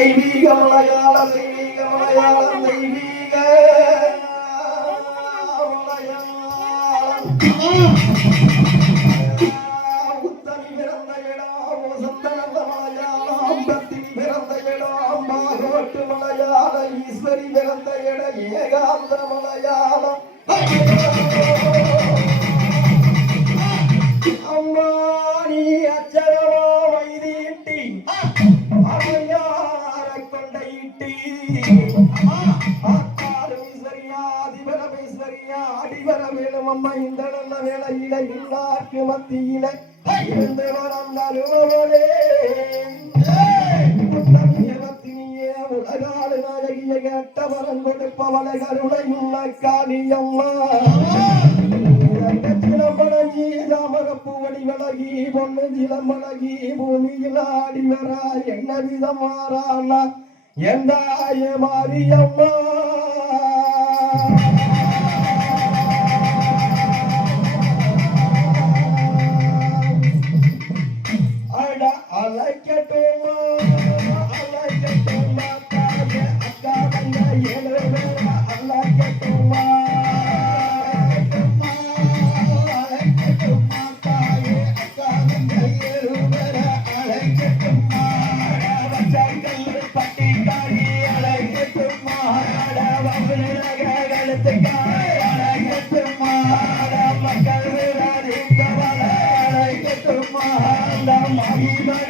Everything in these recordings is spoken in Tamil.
தெய்வீக மலையாள தெய்வீக மலையாள தெய்வீக மலையாளம் பிறந்த இடம் மலையாளம் பிறந்த இடம் ஈஸ்வரி பிறந்த இடம் ஏகாந்த மலையாள அம்மா நல்ல வேளையில இல்லார்க்கு மத்தியில இருந்து வளர்ந்தருவளே உத்தமியவத்தினியே உலகாடு நாயகிய கேட்ட வரம் கொடுப்பவளை கருணை உள்ள காளியம்மா சிலம்பழகி ராமகப்பூவடி பொண்ணு சிலம்பழகி பூமியில் ஆடி வர என்ன விதம் மாறானா மாரியம்மா அழைக்கட்டுமா அழைக்கட்டுமா தாய அக்கா தங்க ஏழு பேர அழைக்கட்டுமா அழைக்கட்டுமா தாய அக்கா தங்க ஏழு பேர அழைக்கட்டுமா வச்சங்கள் பட்டிக்காரி அழைக்கட்டுமா கழுத்துக்காரி அழைக்கட்டுமா மக்கள் விராதிக்கவளை அழைக்கட்டுமா மகிமக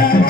தாயே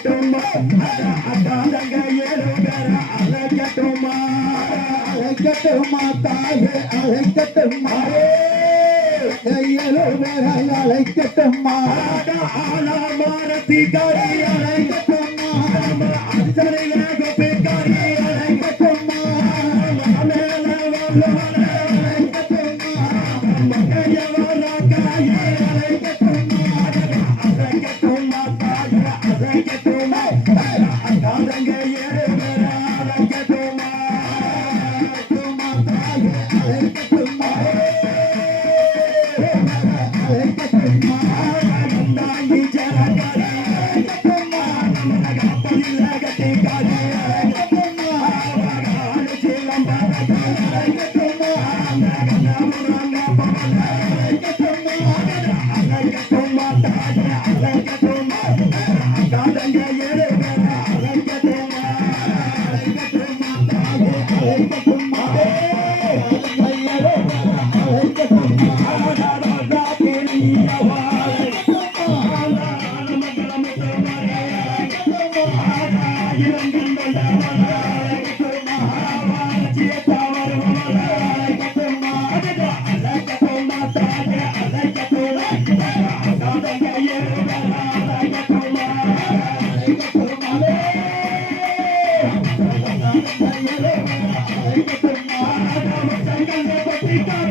அழைக்கட்டுமா தாய அழைக்கட்டுமா ஏழுகர அழைக்கட்டுமா ஆலமாரதி காரி அழைக்கட்டுமா Take that